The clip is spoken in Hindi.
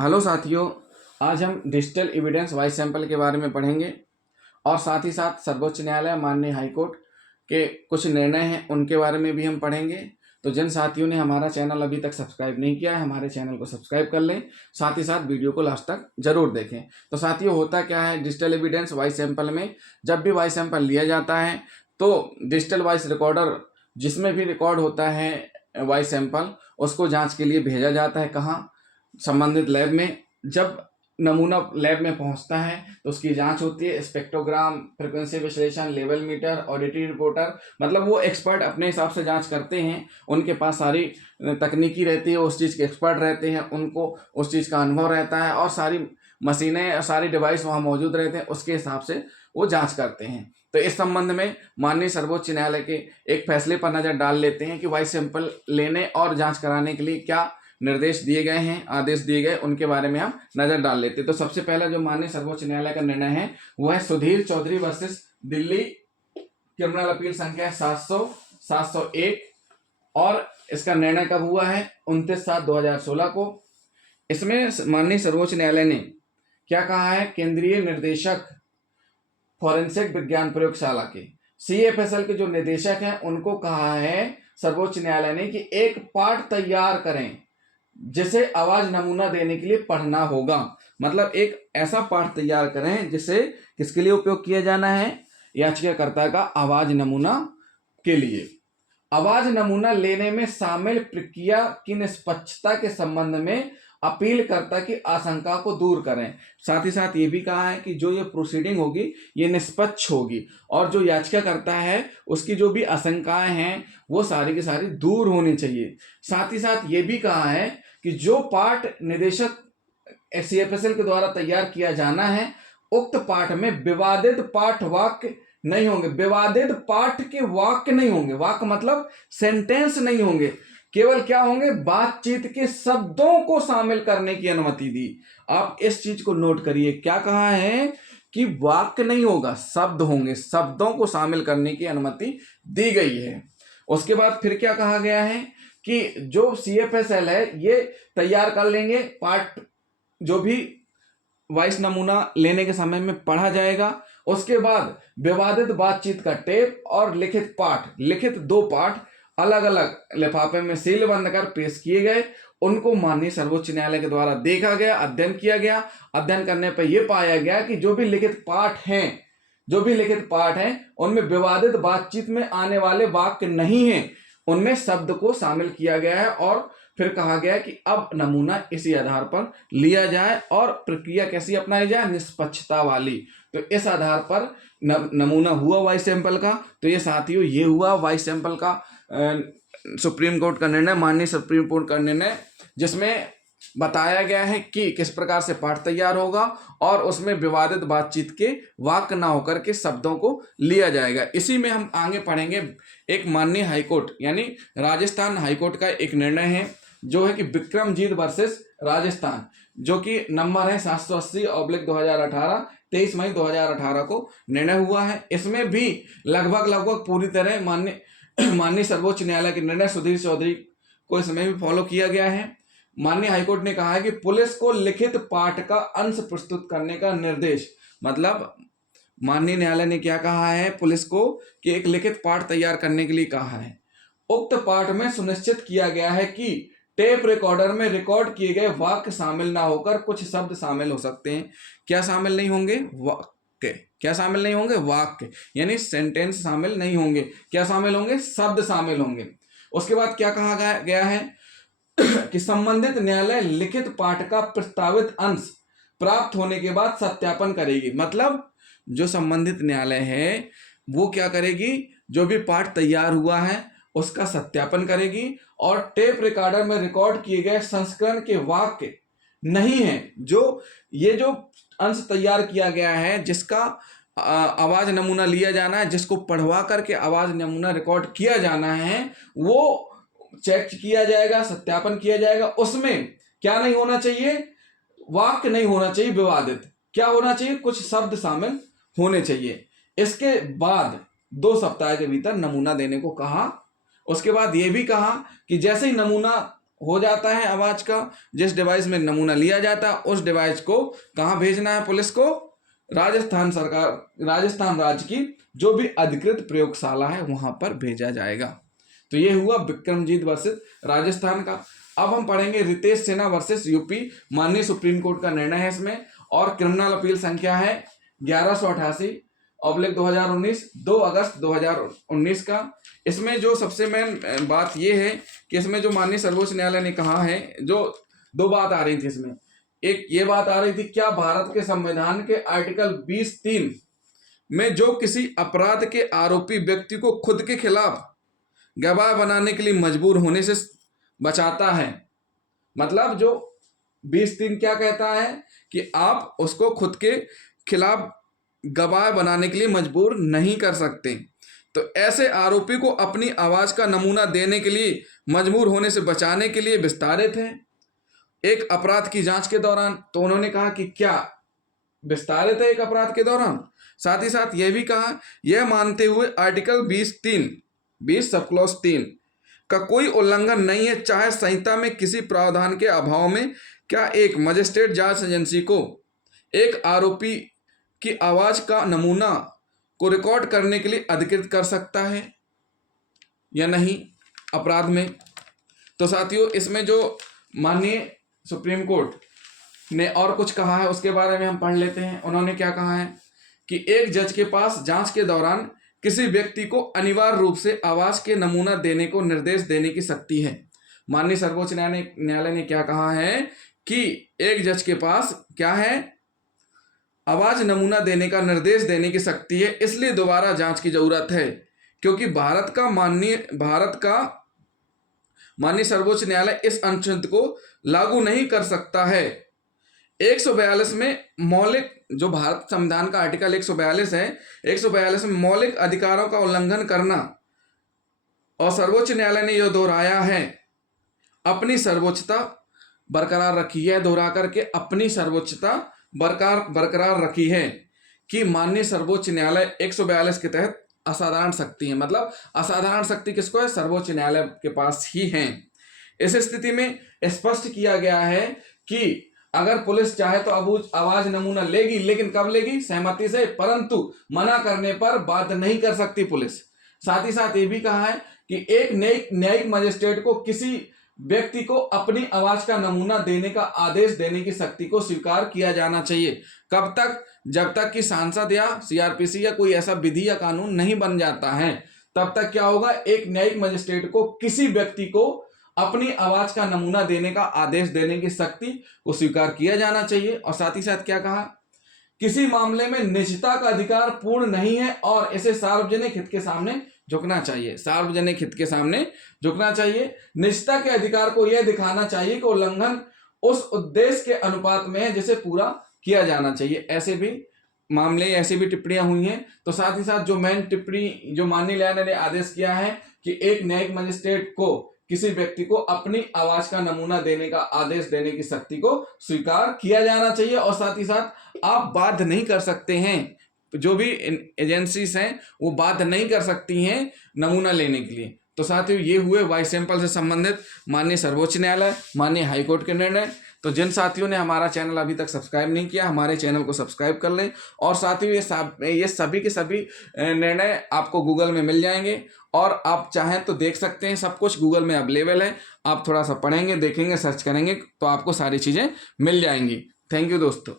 हेलो साथियों, आज हम डिजिटल एविडेंस वॉइस सैंपल के बारे में पढ़ेंगे और साथ ही साथ सर्वोच्च न्यायालय माननीय हाईकोर्ट के कुछ निर्णय हैं उनके बारे में भी हम पढ़ेंगे। तो जिन साथियों ने हमारा चैनल अभी तक सब्सक्राइब नहीं किया है, हमारे चैनल को सब्सक्राइब कर लें, साथ ही साथ वीडियो को लास्ट तक जरूर देखें। तो साथियों, होता क्या है डिजिटल एविडेंस वॉइस सैंपल में, जब भी वॉइस सैंपल लिया जाता है तो डिजिटल वॉइस रिकॉर्डर जिसमें भी रिकॉर्ड होता है वॉइस सैंपल, उसको जाँच के लिए भेजा जाता है। कहाँ? संबंधित लैब में। जब नमूना लैब में पहुंचता है तो उसकी जांच होती है। स्पेक्ट्रोग्राम, फ्रीक्वेंसी विश्लेषण, लेवल मीटर, ऑडिटरी रिपोर्टर, मतलब वो एक्सपर्ट अपने हिसाब से जांच करते हैं। उनके पास सारी तकनीकी रहती है, उस चीज़ के एक्सपर्ट रहते हैं, उनको उस चीज़ का अनुभव रहता है और सारी मशीनें, सारी डिवाइस वहाँ मौजूद रहते हैं, उसके हिसाब से वो जाँच करते हैं। तो इस संबंध में माननीय सर्वोच्च न्यायालय के एक फैसले पर नज़र डाल लेते हैं कि वॉइस सैंपल लेने और जाँच कराने के लिए क्या निर्देश दिए गए हैं, आदेश दिए गए, उनके बारे में हम नजर डाल लेते हैं। तो सबसे पहला जो माननीय सर्वोच्च न्यायालय का निर्णय है वो है Sudhir Chaudhary versus Delhi, criminal appeal संख्या 700/701 और इसका निर्णय कब हुआ है? 29/7/2016 को। इसमें माननीय सर्वोच्च न्यायालय ने क्या कहा है? केंद्रीय निर्देशक फॉरेंसिक विज्ञान प्रयोगशाला के CFSL के जो निदेशक हैं उनको कहा है सर्वोच्च न्यायालय ने कि एक पाठ तैयार करें जिसे आवाज नमूना देने के लिए पढ़ना होगा। मतलब एक ऐसा पाठ तैयार करें जिसे किसके लिए उपयोग किया जाना है? याचिकाकर्ता का आवाज नमूना के लिए। आवाज नमूना लेने में शामिल प्रक्रिया की निष्पक्षता के संबंध में अपीलकर्ता की आशंका को दूर करें। साथ ही साथ ये भी कहा है कि जो ये प्रोसीडिंग होगी ये निष्पक्ष होगी और जो याचिकाकर्ता है उसकी जो भी आशंकाएं हैं वो सारी की सारी दूर होनी चाहिए। साथ ही साथ ये भी कहा है कि जो पाठ निदेशक CFSL के द्वारा तैयार किया जाना है, उक्त पाठ में विवादित पाठ वाक्य नहीं होंगे। विवादित पाठ के वाक्य नहीं होंगे। वाक्य मतलब सेंटेंस नहीं होंगे। केवल क्या होंगे? बातचीत के शब्दों को शामिल करने की अनुमति दी। आप इस चीज को नोट करिए, क्या कहा है कि वाक्य नहीं होगा, शब्द होंगे। शब्दों को शामिल करने की अनुमति दी गई है। उसके बाद फिर क्या कहा गया है कि जो CFSL है ये तैयार कर लेंगे पाठ, जो भी वॉइस नमूना लेने के समय में पढ़ा जाएगा। उसके बाद विवादित बातचीत का टेप और लिखित पाठ, लिखित 2 पाठ अलग अलग लिफाफे में सील बंद कर पेश किए गए। उनको माननीय सर्वोच्च न्यायालय के द्वारा देखा गया, अध्ययन किया गया। अध्ययन करने पर यह पाया गया कि जो भी लिखित पाठ हैं उनमें विवादित बातचीत में आने वाले वाक्य नहीं हैं, उनमें शब्द को शामिल किया गया है। और फिर कहा गया कि अब नमूना इसी आधार पर लिया जाए और प्रक्रिया कैसी अपनाई जाए? निष्पक्षता वाली। तो इस आधार पर नमूना हुआ वॉइस सैंपल का। तो ये साथियों, ये हुआ वॉइस सैंपल का सुप्रीम कोर्ट का निर्णय, माननीय सुप्रीम कोर्ट का निर्णय, जिसमें बताया गया है कि किस प्रकार से पाठ तैयार होगा और उसमें विवादित बातचीत के वाक्य ना होकर के शब्दों को लिया जाएगा। इसी में हम आगे पढ़ेंगे एक माननीय हाईकोर्ट यानी राजस्थान हाईकोर्ट का एक निर्णय है जो है कि विक्रमजीत वर्सेस राजस्थान, जो कि नंबर है 780/2018, 23 मई 2018 को निर्णय हुआ है। इसमें भी लगभग पूरी तरह माननीय सर्वोच्च न्यायालय के निर्णय सुधीर चौधरी को इसमें भी फॉलो किया गया है। माननीय हाईकोर्ट ने कहा है कि पुलिस को लिखित पाठ का अंश प्रस्तुत करने का निर्देश, मतलब माननीय न्यायालय ने क्या कहा है पुलिस को कि एक लिखित पाठ तैयार करने के लिए कहा है। उक्त पाठ में सुनिश्चित किया गया है कि टेप रिकॉर्डर में रिकॉर्ड किए गए वाक्य शामिल ना होकर कुछ शब्द शामिल हो सकते हैं। क्या शामिल नहीं होंगे? वाक्य। क्या शामिल नहीं होंगे? वाक्य, यानी सेंटेंस शामिल नहीं होंगे। क्या शामिल होंगे? शब्द शामिल होंगे। उसके बाद क्या कहा गया है कि संबंधित न्यायालय लिखित पाठ का प्रस्तावित अंश प्राप्त होने के बाद सत्यापन करेगी। मतलब जो संबंधित न्यायालय है वो क्या करेगी? जो भी पाठ तैयार हुआ है उसका सत्यापन करेगी और टेप रिकॉर्डर में रिकॉर्ड किए गए संस्करण के वाक्य नहीं है, जो ये जो अंश तैयार किया गया है जिसका आवाज नमूना लिया जाना है, जिसको पढ़वा करके आवाज नमूना रिकॉर्ड किया जाना है, वो चेक किया जाएगा, सत्यापन किया जाएगा। उसमें क्या नहीं होना चाहिए? वाक्य नहीं होना चाहिए विवादित। क्या होना चाहिए? कुछ शब्द शामिल होने चाहिए। इसके बाद 2 सप्ताह के भीतर नमूना देने को कहा। उसके बाद यह भी कहा कि जैसे ही नमूना हो जाता है आवाज का, जिस डिवाइस में नमूना लिया जाता है उस डिवाइस को कहाँ भेजना है पुलिस को? राजस्थान राज्य की जो भी अधिकृत प्रयोगशाला है वहां पर भेजा जाएगा। तो ये हुआ विक्रमजीत वर्सेस राजस्थान का। अब हम पढ़ेंगे रितेश सिन्हा वर्सेस यूपी। माननीय सुप्रीम कोर्ट का निर्णय है इसमें, और क्रिमिनल अपील संख्या है 1188/2019, 2 अगस्त 2019 का। इसमें जो सबसे मेन बात ये है कि इसमें जो माननीय सर्वोच्च न्यायालय ने कहा है, जो दो बात आ रही थी इसमें, एक ये बात आ रही थी, क्या भारत के संविधान के आर्टिकल 20(3) में जो किसी अपराध के आरोपी व्यक्ति को खुद के खिलाफ गवाह बनाने के लिए मजबूर होने से बचाता है। मतलब जो 20(3) क्या कहता है कि आप उसको खुद के खिलाफ गवाह बनाने के लिए मजबूर नहीं कर सकते। तो ऐसे आरोपी को अपनी आवाज का नमूना देने के लिए मजबूर होने से बचाने के लिए विस्तारित है एक अपराध की जांच के दौरान। तो उन्होंने कहा कि क्या विस्तारित है एक अपराध के दौरान। साथ ही साथ यह भी कहा, यह मानते हुए आर्टिकल 20 सब क्लॉज 3 का कोई उल्लंघन नहीं है, चाहे संहिता में किसी प्रावधान के अभाव में क्या एक मजिस्ट्रेट जांच एजेंसी को एक आरोपी की आवाज का नमूना को रिकॉर्ड करने के लिए अधिकृत कर सकता है या नहीं अपराध में। तो साथियों, इसमें जो माननीय सुप्रीम कोर्ट ने और कुछ कहा है उसके बारे में हम पढ़ लेते हैं। उन्होंने क्या कहा है कि एक जज के पास जांच के दौरान किसी व्यक्ति को अनिवार्य रूप से आवाज के नमूना देने को निर्देश देने की शक्ति है। माननीय सर्वोच्च न्यायालय ने क्या कहा है कि एक जज के पास क्या है, आवाज नमूना देने का निर्देश देने की शक्ति है। इसलिए दोबारा जांच की जरूरत है, क्योंकि भारत का माननीय सर्वोच्च न्यायालय इस अनुच्छेद को लागू नहीं कर सकता है। 142 में मौलिक, जो भारत संविधान का आर्टिकल 142 है, 142 में मौलिक अधिकारों का उल्लंघन करना, और सर्वोच्च न्यायालय ने यह दोहराया है, अपनी सर्वोच्चता बरकरार रखी है, दोहरा करके अपनी सर्वोच्चता बरकरार रखी है कि माननीय सर्वोच्च न्यायालय 142 के तहत असाधारण शक्ति है। मतलब असाधारण शक्ति किसको है? सर्वोच्च न्यायालय के पास ही है। इस स्थिति में स्पष्ट किया गया है कि अगर पुलिस चाहे तो अब आवाज नमूना लेगी, लेकिन कब लेगी? सहमति से, परंतु मना करने पर बाध्य नहीं कर सकती पुलिस। साथ ही साथ ये भी कहा है कि एक न्यायिक मजिस्ट्रेट को किसी व्यक्ति को अपनी आवाज का नमूना देने का आदेश देने की शक्ति को स्वीकार किया जाना चाहिए। कब तक? जब तक कि सांसद या सीआरपीसी या कोई ऐसा विधि या कानून नहीं बन जाता है, तब तक क्या होगा? एक न्यायिक मजिस्ट्रेट को किसी व्यक्ति को अपनी आवाज का नमूना देने का आदेश देने की शक्ति को स्वीकार किया जाना चाहिए। और साथ ही साथ क्या कहा, किसी मामले में निजता का अधिकार पूर्ण नहीं है और इसे सार्वजनिक हित के सामने झुकना चाहिए। सार्वजनिक हित के सामने झुकना चाहिए। निजता के अधिकार को यह दिखाना चाहिए कि उल्लंघन उस उद्देश्य के अनुपात में है जिसे पूरा किया जाना चाहिए। ऐसे भी मामले, ऐसी भी टिप्पणियां हुई हैं। तो साथ ही साथ जो मेन टिप्पणी जो माननीय न्यायालय ने आदेश किया है कि एक न्यायिक मजिस्ट्रेट को किसी व्यक्ति को अपनी आवाज का नमूना देने का आदेश देने की शक्ति को स्वीकार किया जाना चाहिए। और साथ ही साथ आप बाध्य नहीं कर सकते हैं, जो भी एजेंसीज हैं वो बाध्य नहीं कर सकती हैं नमूना लेने के लिए। तो साथियों, ये हुए वॉइस सैंपल से संबंधित माननीय सर्वोच्च न्यायालय, माननीय हाईकोर्ट के निर्णय। तो जिन साथियों ने हमारा चैनल अभी तक सब्सक्राइब नहीं किया, हमारे चैनल को सब्सक्राइब कर लें। और साथियों, ये सभी के सभी निर्णय आपको गूगल में मिल जाएंगे, और आप चाहें तो देख सकते हैं, सब कुछ गूगल में अवेलेबल है। आप थोड़ा सा पढ़ेंगे, देखेंगे, सर्च करेंगे तो आपको सारी चीज़ें मिल जाएंगी। थैंक यू दोस्तों।